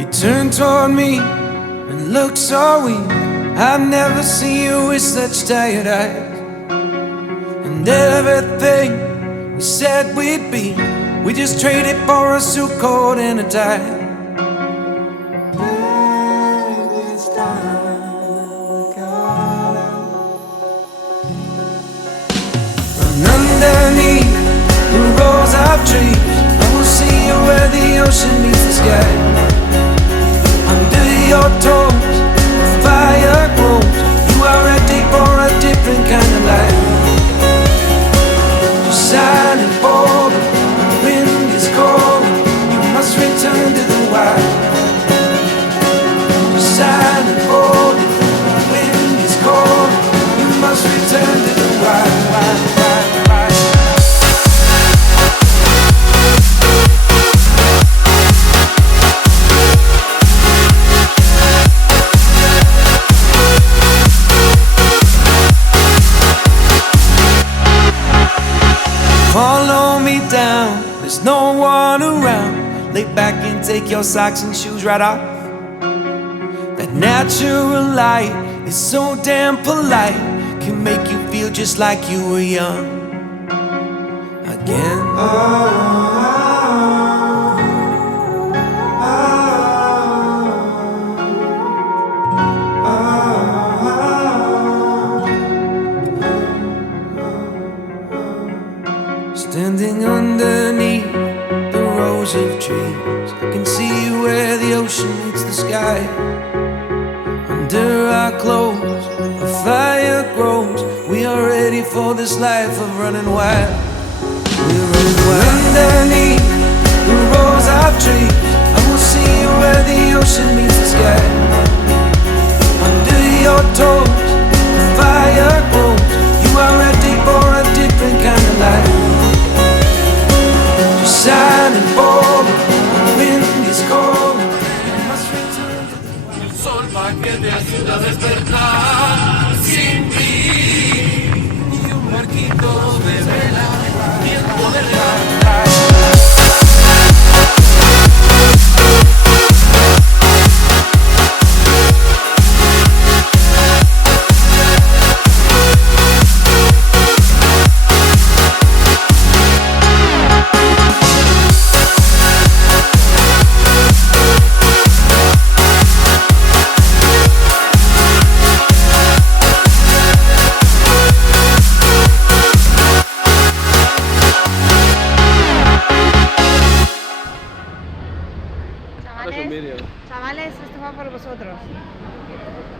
He turned toward me and looked so weak. I've never seen you with such tired eyes. And everything we said we'd be, we just traded for a suit coat and a tie. This time we got out. And underneath the rows of trees, I will see you where the ocean meets the sky. Under your toes, the fire grows. You are ready for a different kind of life. You're silent, bold, the wind is cold. You must return to the wild. You're silent, bold, the wind is cold. You must return to the wild, wild, wild, wild. Follow me down, there's no one around. Lay back and take your socks and shoes right off. That natural light is so damn polite, can make you feel just like you were young again. Standing underneath the rows of trees, I can see where the ocean meets the sky. Under our clothes, a fire grows. We are ready for this life of running wild. We're running wild. Underneath the rows of trees, I will see you where the ocean meets the sky. Under your toes, the fire grows. You are ready for a different kind of life. Silent, bold, the wind is cold. You must return to the wild. El sol va que te ayuda a despertar sin mí. Y un barquito de vela, viento de mar. Chavales, esto va por vosotros.